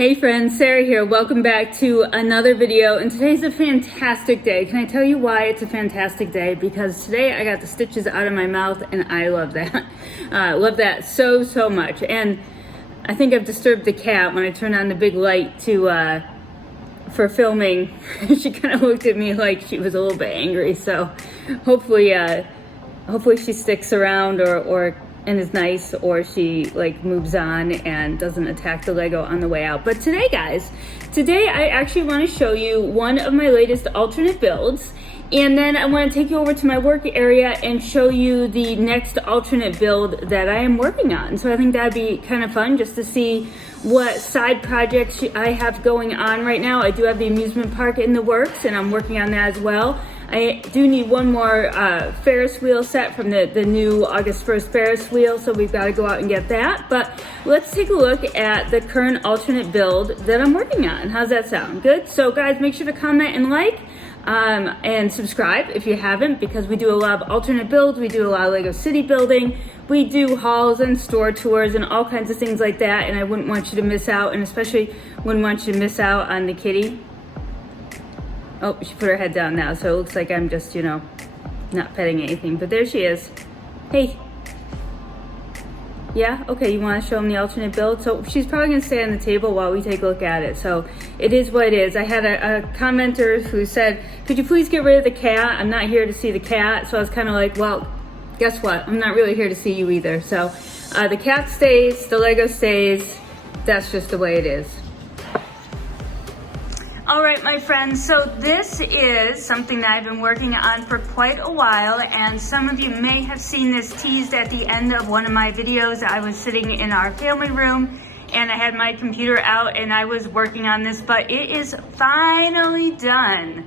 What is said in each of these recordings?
Hey friends, Sarah here. Welcome back to another video, and today's a fantastic day. Can I tell you why it's a fantastic day? Because today I got the stitches out of my mouth and I love that. Love that so much. And I think I've disturbed the cat when I turned on the big light for filming. She kind of looked at me like she was a little bit angry, so hopefully she sticks around and is nice, or she like moves on and doesn't attack the Lego on the way out. But today guys, I actually want to show you one of my latest alternate builds, and then I want to take you over to my work area and show you the next alternate build that I am working on. So I think that'd be kind of fun just to see what side projects I have going on right now. I do have the amusement park in the works and I'm working on that as well. I do need one more Ferris wheel set from the new August 1st Ferris wheel, so we've got to go out and get that. But let's take a look at the current alternate build that I'm working on. How's that sound? Good? So guys, make sure to comment and like and subscribe if you haven't, because we do a lot of alternate builds. We do a lot of Lego City building. We do hauls and store tours and all kinds of things like that, and I wouldn't want you to miss out, and especially wouldn't want you to miss out on the kitty. Oh, she put her head down now, so it looks like I'm just, not petting anything. But there she is. Hey. Yeah? Okay, you want to show them the alternate build? So she's probably going to stay on the table while we take a look at it. So it is what it is. I had a commenter who said, could you please get rid of the cat? I'm not here to see the cat. So I was kind of like, well, guess what? I'm not really here to see you either. So the cat stays, the Lego stays. That's just the way it is. All right, my friends, so this is something that I've been working on for quite a while, and some of you may have seen this teased at the end of one of my videos. I was sitting in our family room and I had my computer out and I was working on this, but it is finally done.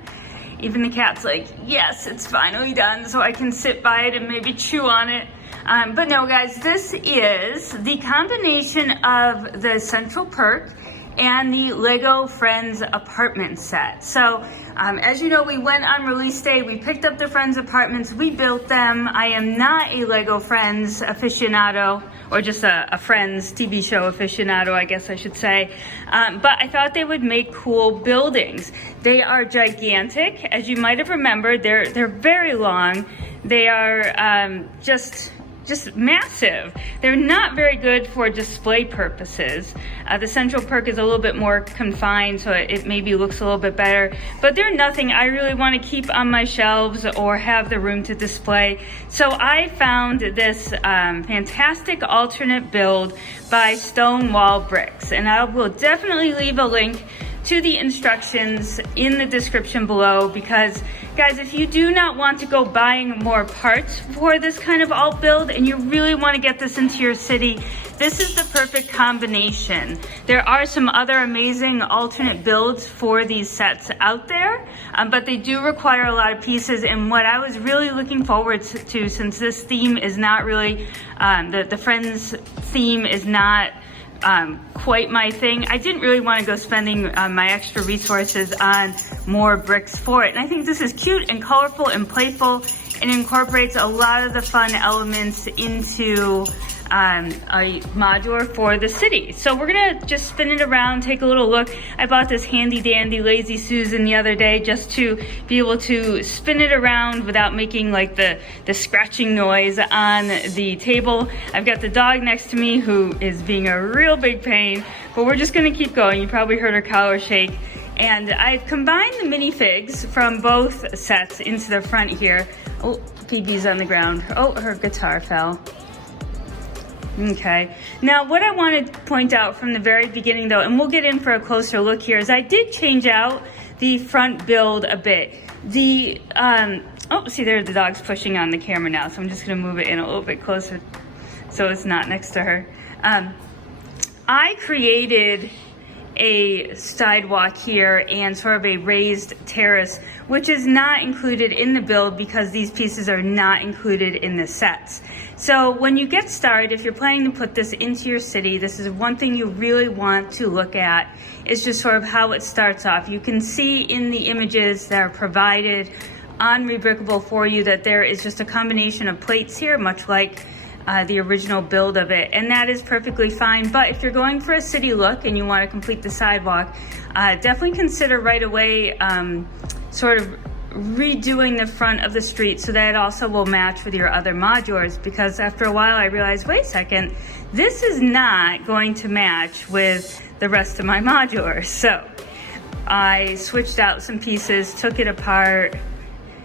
Even the cat's like, yes, it's finally done, so I can sit by it and maybe chew on it. But no, guys, this is the combination of the Central Perk and the Lego Friends apartment set. So as you know, we went on release day, we picked up the Friends apartments, we built them. I am not a Lego Friends aficionado, or just a Friends TV show aficionado, I guess I should say. But I thought they would make cool buildings. They are gigantic. As you might have remembered, they're very long. They are just massive. They're not very good for display purposes. The Central Perk is a little bit more confined, so it maybe looks a little bit better, but they're nothing I really want to keep on my shelves or have the room to display. So I found this fantastic alternate build by Stonewall Bricks, and I will definitely leave a link to the instructions in the description below, because guys, if you do not want to go buying more parts for this kind of alt build and you really want to get this into your city, this is the perfect combination. There are some other amazing alternate builds for these sets out there, but they do require a lot of pieces, and what I was really looking forward to, since this theme is not really, the Friends theme is not quite my thing, I didn't really want to go spending my extra resources on more bricks for it. And I think this is cute and colorful and playful and incorporates a lot of the fun elements into a modular for the city. So we're gonna just spin it around, take a little look. I bought this handy dandy Lazy Susan the other day just to be able to spin it around without making like the scratching noise on the table. I've got the dog next to me who is being a real big pain, but we're just gonna keep going. You probably heard her collar shake. And I've combined the minifigs from both sets into the front here. Oh, PB's on the ground. Oh, her guitar fell. Okay, now what I want to point out from the very beginning though, and we'll get in for a closer look here, is I did change out the front build a bit. Oh, see there, the dog's pushing on the camera now, so I'm just going to move it in a little bit closer so it's not next to her. I created a sidewalk here and sort of a raised terrace, which is not included in the build because these pieces are not included in the sets. So when you get started, if you're planning to put this into your city, this is one thing you really want to look at, is just sort of how it starts off. You can see in the images that are provided on Rebrickable for you that there is just a combination of plates here, much like the original build of it, and that is perfectly fine. But if you're going for a city look and you want to complete the sidewalk, definitely consider right away sort of redoing the front of the street so that it also will match with your other modulars, because after a while I realized, wait a second, this is not going to match with the rest of my modulars. So I switched out some pieces, took it apart.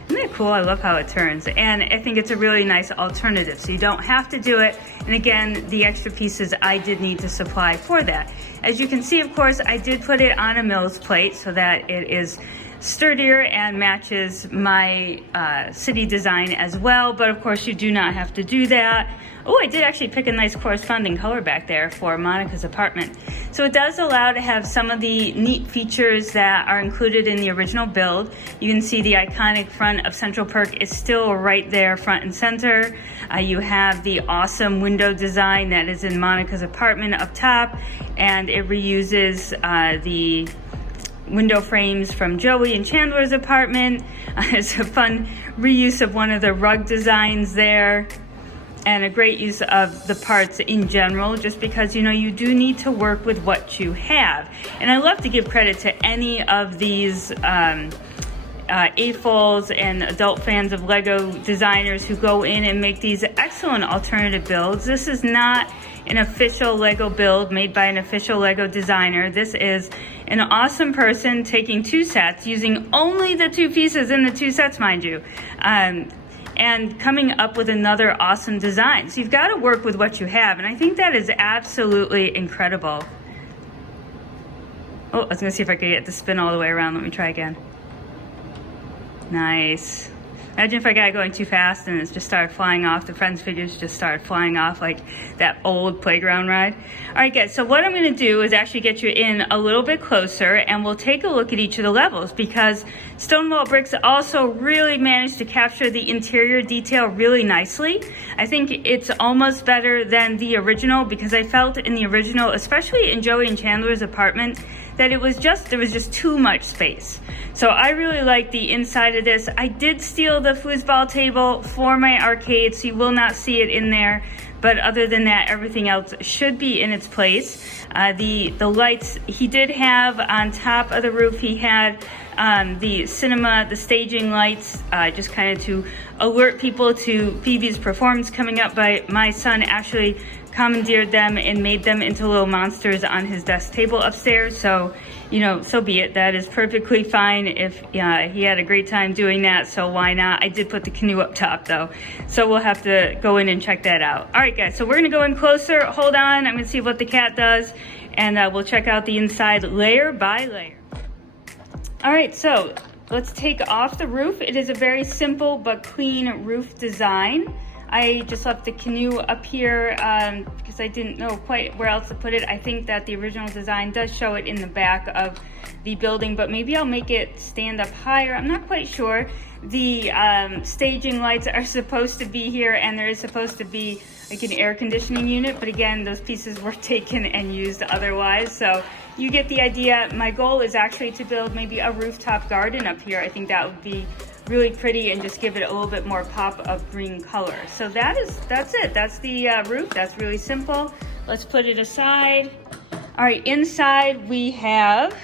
Isn't that cool? I love how it turns, and I think it's a really nice alternative, so you don't have to do it. And again, the extra pieces I did need to supply for that. As you can see, of course, I did put it on a mill's plate so that it is sturdier and matches my city design as well, but of course you do not have to do that. Oh, I did actually pick a nice corresponding color back there for Monica's apartment. So it does allow to have some of the neat features that are included in the original build. You can see the iconic front of Central Perk is still right there front and center. You have the awesome window design that is in Monica's apartment up top, and it reuses the window frames from Joey and Chandler's apartment. It's a fun reuse of one of the rug designs there, and a great use of the parts in general, just because, you know, you do need to work with what you have. And I love to give credit to any of these AFOLs and adult fans of Lego designers who go in and make these excellent alternative builds. This is not an official Lego build made by an official Lego designer. This is an awesome person taking two sets, using only the two pieces in the two sets, mind you, and coming up with another awesome design. So you've got to work with what you have, and I think that is absolutely incredible. Oh, I was gonna see if I could get the spin all the way around. Let me try again. Nice. Imagine if I got going too fast and it just started flying off. The Friends figures just started flying off like that old playground ride. All right, guys, so what I'm gonna do is actually get you in a little bit closer, and we'll take a look at each of the levels, because Stonewall Bricks also really managed to capture the interior detail really nicely. I think it's almost better than the original, because I felt in the original, especially in Joey and Chandler's apartment, that there was just too much space. So I really like the inside of this. I did steal the foosball table for my arcade, so you will not see it in there. But other than that, everything else should be in its place. The lights he did have on top of the roof, he had the staging lights, just kind of to alert people to Phoebe's performance coming up. But my son actually commandeered them and made them into little monsters on his desk table upstairs. So, you know, so be it. That is perfectly fine if he had a great time doing that, so why not? I did put the canoe up top though, so we'll have to go in and check that out. All right, guys, so we're gonna go in closer. Hold on, I'm gonna see what the cat does, and we'll check out the inside layer by layer. All right, so let's take off the roof. It is a very simple but clean roof design. I just left the canoe up here because I didn't know quite where else to put it. I think that the original design does show it in the back of the building, but maybe I'll make it stand up higher. I'm not quite sure. The staging lights are supposed to be here, and there is supposed to be like an air conditioning unit, but again, those pieces were taken and used otherwise, so you get the idea. My goal is actually to build maybe a rooftop garden up here. I think that would be really pretty and just give it a little bit more pop of green color. So that's it. That's the roof. That's really simple. Let's put it aside. All right, inside we have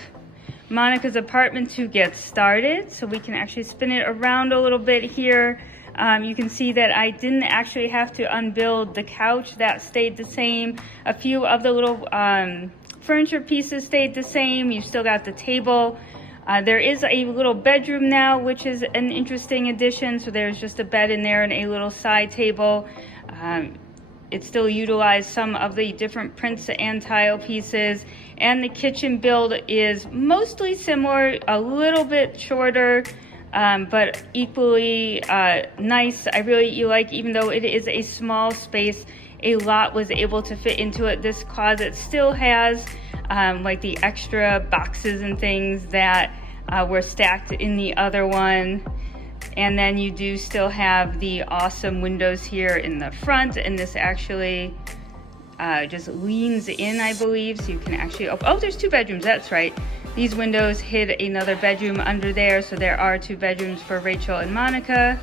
Monica's apartment to get started. So we can actually spin it around a little bit here. You can see that I didn't actually have to unbuild the couch. That stayed the same. A few of the little furniture pieces stayed the same. You've still got the table. There is a little bedroom now, which is an interesting addition. So there's just a bed in there and a little side table. It still utilized some of the different prints and tile pieces. And the kitchen build is mostly similar, a little bit shorter, but equally nice. I really like, even though it is a small space, a lot was able to fit into it. This closet still has like the extra boxes and things that were stacked in the other one. And then you do still have the awesome windows here in the front, and this actually just leans in, I believe, so you can actually oh, there's two bedrooms, that's right. These windows hid another bedroom under there, so there are two bedrooms for Rachel and Monica.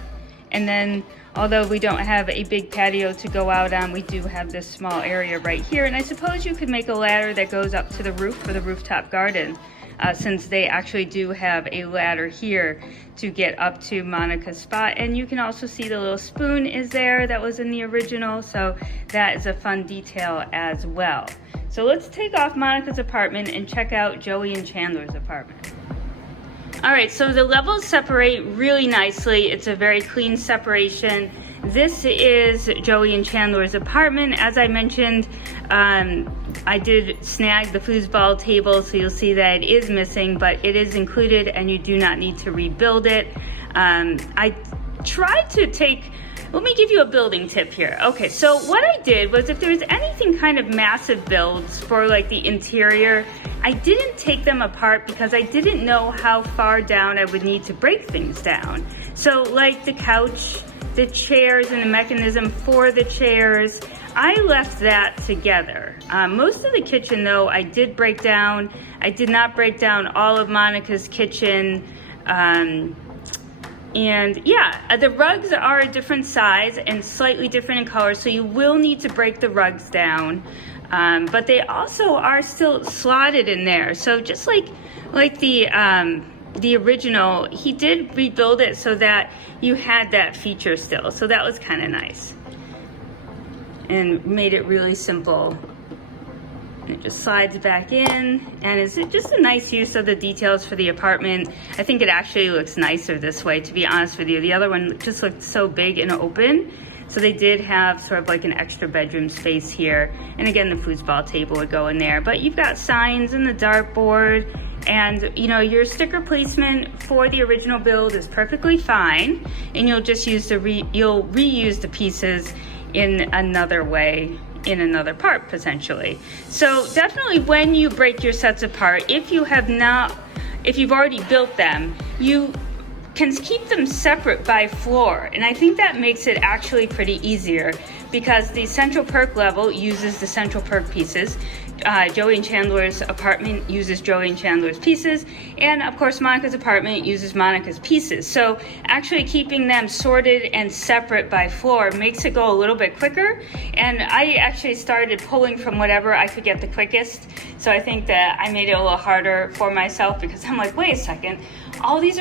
And then, although we don't have a big patio to go out on, we do have this small area right here. And I suppose you could make a ladder that goes up to the roof for the rooftop garden, since they actually do have a ladder here to get up to Monica's spot. And you can also see the little spoon is there that was in the original, so that is a fun detail as well. So let's take off Monica's apartment and check out Joey and Chandler's apartment. All right, so the levels separate really nicely. It's a very clean separation. This is Joey and Chandler's apartment. As I mentioned, I did snag the foosball table, so you'll see that it is missing, but it is included and you do not need to rebuild it. I tried to take, let me give you a building tip here. Okay, so what I did was, if there's anything kind of massive builds for like the interior, I didn't take them apart because I didn't know how far down I would need to break things down. So like the couch, the chairs and the mechanism for the chairs, I left that together. Most of the kitchen though, I did break down. I did not break down all of Monica's kitchen. And yeah, the rugs are a different size and slightly different in color, so you will need to break the rugs down. But they also are still slotted in there. So just like the original, he did rebuild it so that you had that feature still. So that was kind of nice. And made it really simple. And it just slides back in, and it's just a nice use of the details for the apartment. I think it actually looks nicer this way, to be honest with you. The other one just looked so big and open. So they did have sort of like an extra bedroom space here. And again, the foosball table would go in there. But you've got signs and the dartboard, and you know, your sticker placement for the original build is perfectly fine. And you'll just use you'll reuse the pieces in another way, in another part potentially. So definitely when you break your sets apart, if you've already built them, you can keep them separate by floor. And I think that makes it actually pretty easier, because the Central Perk level uses the Central Perk pieces. Joey and Chandler's apartment uses Joey and Chandler's pieces, and of course Monica's apartment uses Monica's pieces. So actually keeping them sorted and separate by floor makes it go a little bit quicker. And I actually started pulling from whatever I could get the quickest. So I think that I made it a little harder for myself, because I'm like, wait a second, all these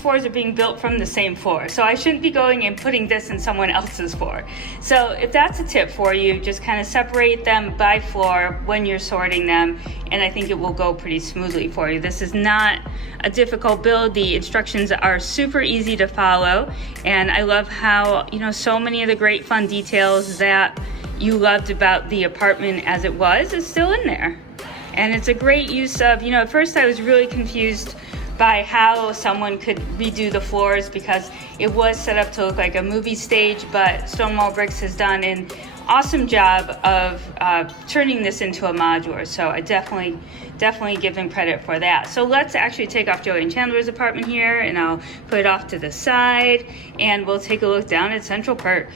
floors are being built from the same floor. So I shouldn't be going and putting this in someone else's floor. So if that's a tip for you, just kind of separate them by floor when you're sorting them, and I think it will go pretty smoothly for you. This is not a difficult build. The instructions are super easy to follow, and I love how, you know, so many of the great fun details that you loved about the apartment as it was is still in there. And it's a great use of, you know, at first I was really confused by how someone could redo the floors, because it was set up to look like a movie stage, but Stonewall Bricks has done an awesome job of turning this into a modular. So I definitely give them credit for that. So let's actually take off Joey and Chandler's apartment here, and I'll put it off to the side, and we'll take a look down at Central Perk.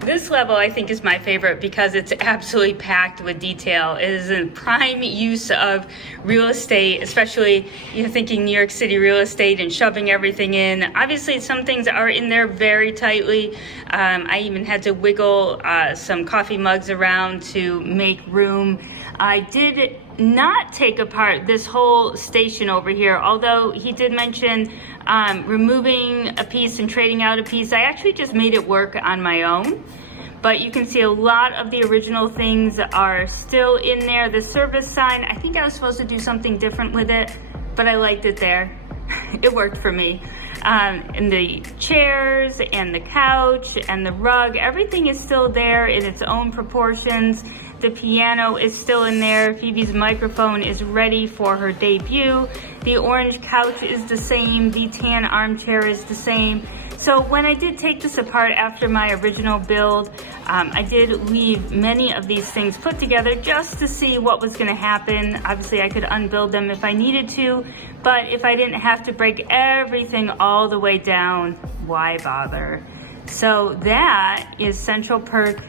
This level I think is my favorite because it's absolutely packed with detail. It is a prime use of real estate, especially you're thinking New York City real estate and shoving everything in. Obviously some things are in there very tightly. I even had to wiggle some coffee mugs around to make room. I did not take apart this whole station over here, although he did mention removing a piece and trading out a piece. I actually just made it work on my own. But you can see a lot of the original things are still in there. The service sign, I think I was supposed to do something different with it, but I liked it there. It worked for me. And the chairs and the couch and the rug, everything is still there in its own proportions. The piano is still in there. Phoebe's microphone is ready for her debut. The orange couch is the same. The tan armchair is the same. So when I did take this apart after my original build, I did leave many of these things put together just to see what was going to happen. Obviously I could unbuild them if I needed to, but if I didn't have to break everything all the way down, why bother? So that is Central Perk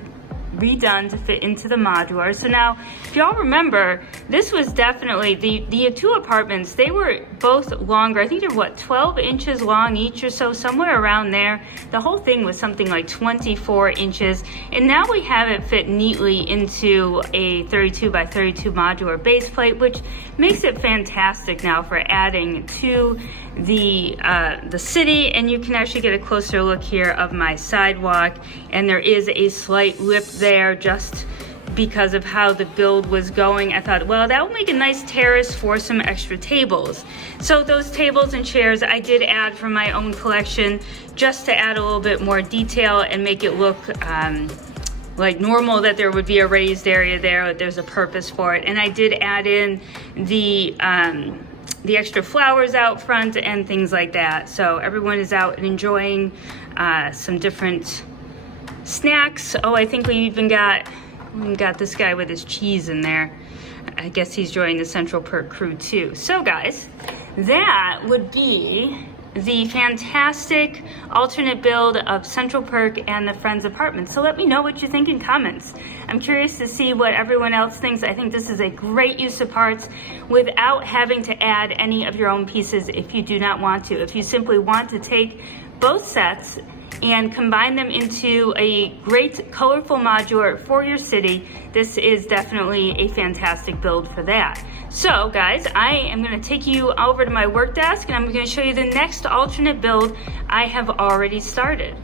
redone to fit into the modular. So now, if y'all remember, this was definitely, the two apartments, they were both longer. I think they're what, 12 inches long each or so, somewhere around there. The whole thing was something like 24 inches. And now we have it fit neatly into a 32 by 32 modular base plate, which makes it fantastic now for adding to the city. And you can actually get a closer look here of my sidewalk, and there is a slight lip there just because of how the build was going. I thought, well, that will make a nice terrace for some extra tables. So those tables and chairs I did add from my own collection just to add a little bit more detail and make it look like normal, that there would be a raised area there, that there's a purpose for it. And I did add in the extra flowers out front and things like that. So everyone is out and enjoying some different snacks. Oh, I think we even got this guy with his cheese in there. I guess he's joining the Central Perk crew too. So guys, that would be the fantastic alternate build of Central Perk and the Friends apartment. So let me know what you think in comments. I'm curious to see what everyone else thinks. I think this is a great use of parts without having to add any of your own pieces if you do not want to. If you simply want to take both sets and combine them into a great colorful modular for your city, this is definitely a fantastic build for that. So guys, I am going to take you over to my work desk and I'm going to show you the next alternate build I have already started.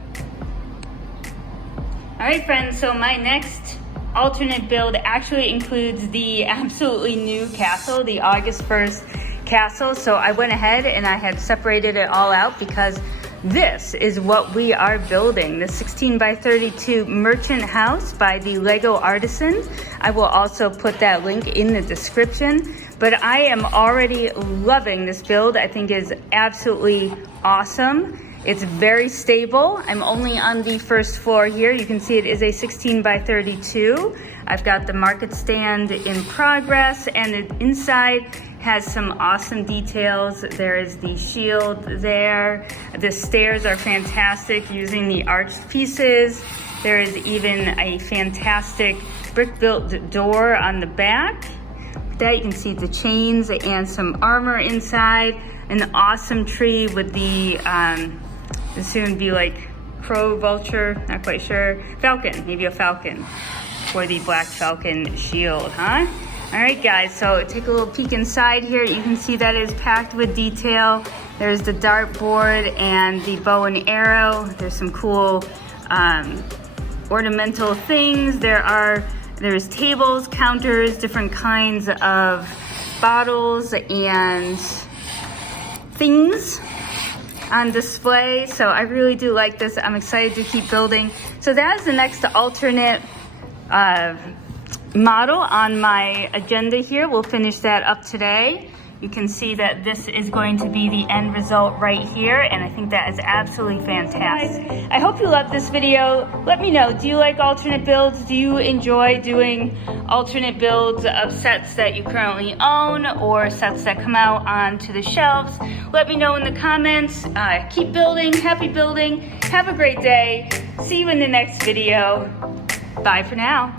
Alright friends, so my next alternate build actually includes the absolutely new castle, the August 1st castle. So I went ahead and I had separated it all out because this is what we are building, the 16 by 32 merchant house by the Lego Artisans. I will also put that link in the description, but I am already loving this build. I think it's absolutely awesome. It's very stable. I'm only on the first floor here. You can see it is a 16 by 32. I've got the market stand in progress, and the inside has some awesome details. There is the shield there. The stairs are fantastic using the arched pieces. There is even a fantastic brick-built door on the back. With that, you can see the chains and some armor inside. An awesome tree with the, this would be like crow, vulture, not quite sure. Falcon, maybe a falcon for the black falcon shield, huh? All right, guys, so take a little peek inside here. You can see that is packed with detail. There's the dartboard and the bow and arrow. There's some cool ornamental things. There's tables, counters, different kinds of bottles and things on display. So I really do like this. I'm excited to keep building. So that is the next alternate model on my agenda here. We'll finish that up today. You can see that this is going to be the end result right here, and I think that is absolutely fantastic. I hope you loved this video. Let me know, do you like alternate builds? Do you enjoy doing alternate builds of sets that you currently own or sets that come out onto the shelves? Let me know in the comments. Keep building, happy building. Have a great day. See you in the next video. Bye for now.